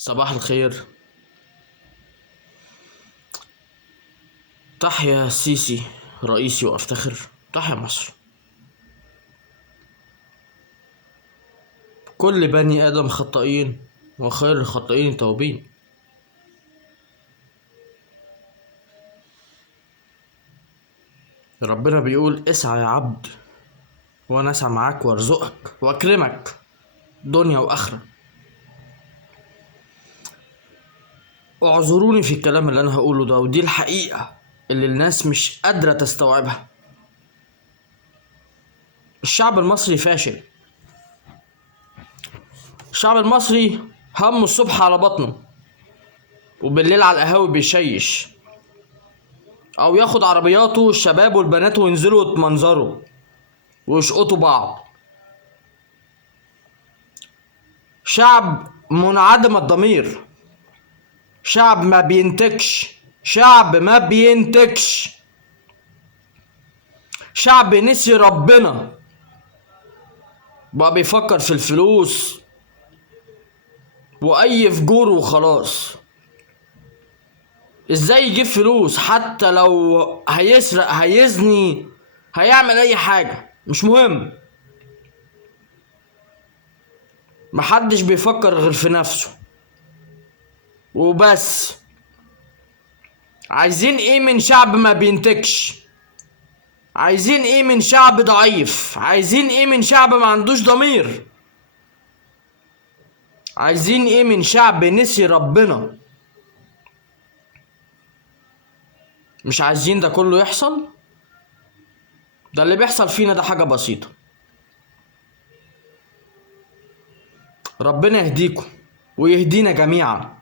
صباح الخير. تحيا السيسي رئيسي وافتخر. تحيا مصر. كل بني ادم خطائين وخير الخطائين توابين. ربنا بيقول اسعى يا عبد وانا اسعى معاك وارزقك واكرمك دنيا واخره. اعذروني في الكلام اللي انا هقوله ده، ودي الحقيقه اللي الناس مش قادره تستوعبها. الشعب المصري فاشل. الشعب المصري همه الصبح على بطنه وبالليل على القهاوي بيشيش، او ياخد عربياته الشباب والبنات وينزلوا يتمنظروا ويشقطوا بعض. شعب منعدم الضمير، شعب ما بينتجش، شعب ما بينتجش، شعب نسي ربنا بقى بيفكر في الفلوس واي فجور وخلاص. ازاي يجيب فلوس؟ حتى لو هيسرق هيزني هيعمل اي حاجة مش مهم. محدش بيفكر غير في نفسه وبس. عايزين ايه من شعب ما بينتجش؟ عايزين ايه من شعب ضعيف؟ عايزين ايه من شعب ما عندوش ضمير؟ عايزين ايه من شعب نسي ربنا؟ مش عايزين ده كله يحصل. ده اللي بيحصل فينا ده حاجة بسيطة. ربنا يهديكم ويهدينا جميعا.